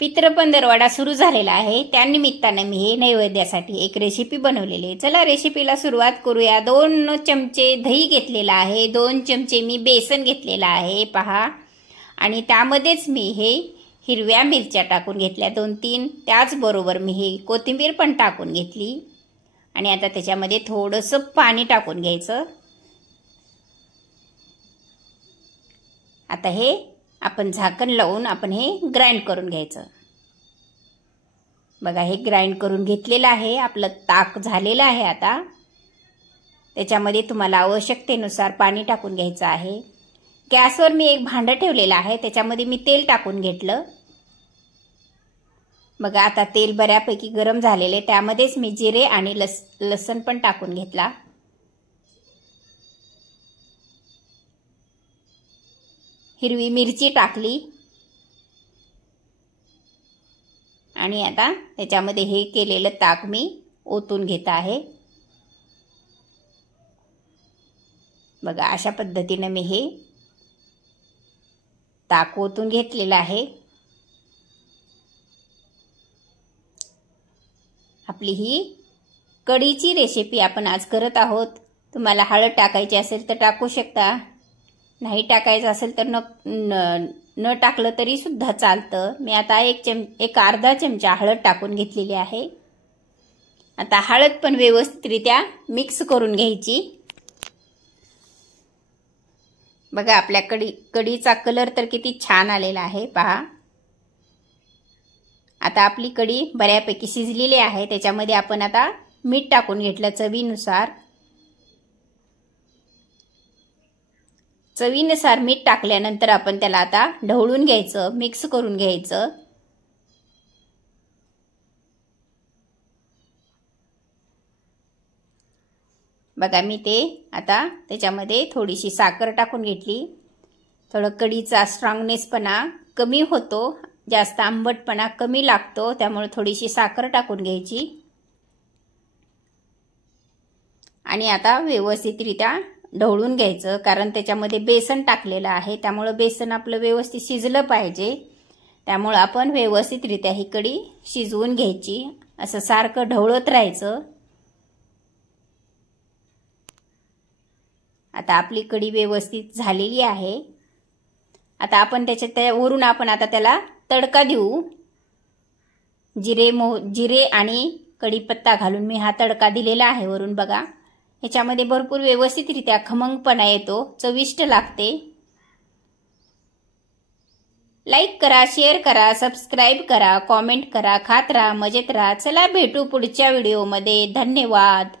पितृ पंधरवडा सुरू झालेला आहे, त्यानिमित्ताने मी हे नैवेद्यासाठी एक रेसिपी बनवलेली आहे। चला रेसिपीला सुरुवात करूया। 2 चमचे दही घेतलेला आहे, 2 चमचे मी बेसन घेतलेला आहे पहा, आणि त्यामध्येच मी हे हिरव्या मिरच्या टाकून घेतल्या 2-3, त्याचबरोबर मी हे कोथिंबीर पण टाकून घेतली, आणि आता त्याच्यामध्ये थोडंसं पाणी टाकून घ्यायचं। आता हे आपण झाकण लावून आपण हे ग्राइंड करून घ्यायचं। बघा हे ग्राइंड करून घेतलेलं आहे, आपलं ताक झालेलं आहे। आता त्याच्यामध्ये तुम्हाला आवश्यकतेनुसार पाणी टाकून घ्यायचं आहे। गॅसवर मी एक भांडं ठेवलेलं आहे, त्याच्यामध्ये मी तेल टाकून घेतलं। बघा आता तेल बऱ्यापैकी गरम झालेले, त्यामध्येच मी जिरे आणि लसण पण टाकून घेतला। हिरवी मिरची टाकली, आणि आता त्याच्यामध्ये हे केलेलं ताक मी ओतून घेत आहे। बघा अशा पद्धतीने मी हे ताक ओतून घेतलेलं आहे। आपली ही कढीची रेसिपी आपण आज करत आहोत। तुम्हाला हळद टाकायची असेल तर टाकू शकता, नाही टाकायचं असेल तर न टाकलं तरी सुद्धा चालतं। मी आता एक अर्धा चमचा हळद टाकून घेतलेली आहे। आता हळद पण व्यवस्थितरित्या मिक्स करून घ्यायची। बघा आपल्या कढीचा कलर तर किती छान आलेला आहे पहा। आता आपली कढी बऱ्यापैकी शिजलेली आहे, त्याच्यामध्ये आपण आता मीठ टाकून घेतलं चवीनुसार। चवीनुसार मीठ टाकल्यानंतर आपण त्याला आता ढवळून घ्यायचं, मिक्स करून घ्यायचं। बघा मी ते आता त्याच्यामध्ये थोडीशी साखर टाकून घेतली। थोडं कढीचा स्ट्रॉंगनेसपणा कमी होतो, जास्त आंबटपणा कमी लागतो, त्यामुळे थोडीशी साखर टाकून घ्यायची, आणि आता व्यवस्थितरित्या ढवळून घ्यायचं। कारण त्याच्यामध्ये बेसन टाकलेलं आहे, त्यामुळे बेसन आपलं व्यवस्थित शिजलं पाहिजे, त्यामुळे आपण व्यवस्थितरित्या ही कढी शिजवून घ्यायची। असं सारखं ढवळत राहायचं। आता आपली कढी व्यवस्थित झालेली आहे। आता आपण वरून आपण आता त्याला तडका देऊ। जिरे आणि कढीपत्ता घालून मी हा तडका दिलेला आहे वरून। बघा ह्याच्यामध्ये भरपूर व्यवस्थितरित्या खमंगपणा येतो, चविष्ट लागते। लाईक करा, शेअर करा, सबस्क्राईब करा, कॉमेंट करा, खात राहा, मजेत राहा। चला भेटू पुढच्या व्हिडिओमध्ये। धन्यवाद।